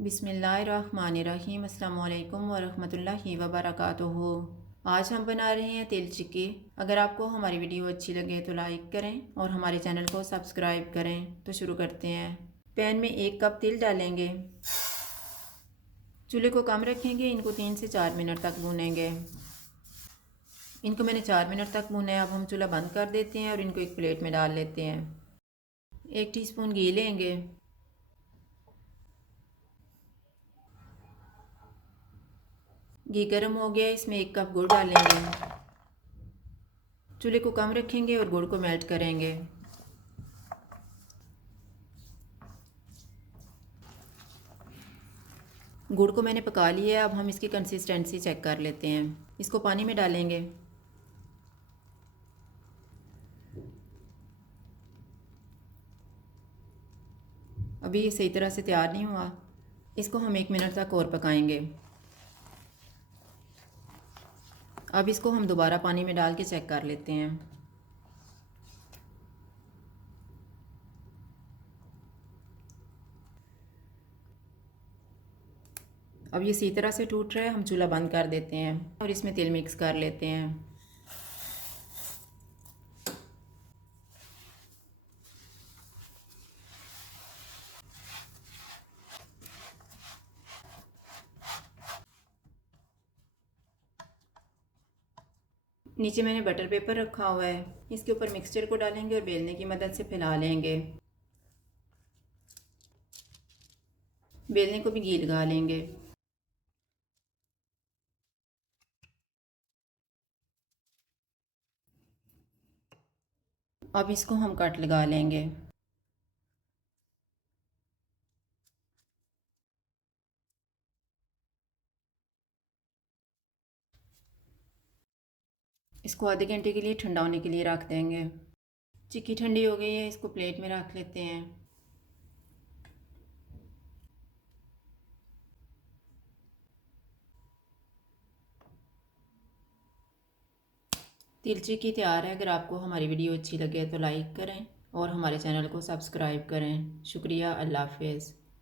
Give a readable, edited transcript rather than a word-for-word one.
बिस्मिल्लाहिर्रहमानिर्रहीम। अस्सलामु अलैकुम वरहमतुल्लाहि वबरकातुहू। आज हम बना रहे हैं तिल चिक्की। अगर आपको हमारी वीडियो अच्छी लगे तो लाइक करें और हमारे चैनल को सब्सक्राइब करें। तो शुरू करते हैं। पैन में 1 कप तिल डालेंगे। चूल्हे को कम रखेंगे। इनको 3 से 4 मिनट तक भूनेंगे। इनको मैंने 4 मिनट तक भूना है। अब हम चूल्हा बंद कर देते हैं और इनको एक प्लेट में डाल लेते हैं। 1 टीस्पून घी लेंगे। घी गर्म हो गया, इसमें 1 कप गुड़ डालेंगे। चूल्हे को कम रखेंगे और गुड़ को मेल्ट करेंगे। गुड़ को मैंने पका लिया है। अब हम इसकी कंसिस्टेंसी चेक कर लेते हैं। इसको पानी में डालेंगे। अभी ये सही तरह से तैयार नहीं हुआ। इसको हम 1 मिनट तक और पकाएंगे। अब इसको हम दोबारा पानी में डाल के चेक कर लेते हैं। अब ये इसी तरह से टूट रहा है। हम चूल्हा बंद कर देते हैं और इसमें तिल मिक्स कर लेते हैं। नीचे मैंने बटर पेपर रखा हुआ है। इसके ऊपर मिक्सचर को डालेंगे और बेलने की मदद से फैला लेंगे। बेलने को भी घी लगा लेंगे। अब इसको हम कट लगा लेंगे। इसको आधे घंटे के लिए ठंडा होने के लिए रख देंगे। चिक्की ठंडी हो गई है। इसको प्लेट में रख लेते हैं। तिल चिक्की तैयार है। अगर आपको हमारी वीडियो अच्छी लगे तो लाइक करें और हमारे चैनल को सब्सक्राइब करें। शुक्रिया। अल्लाह हाफ़िज़।